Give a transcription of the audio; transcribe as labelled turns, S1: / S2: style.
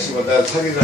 S1: 아이씨보다 사기가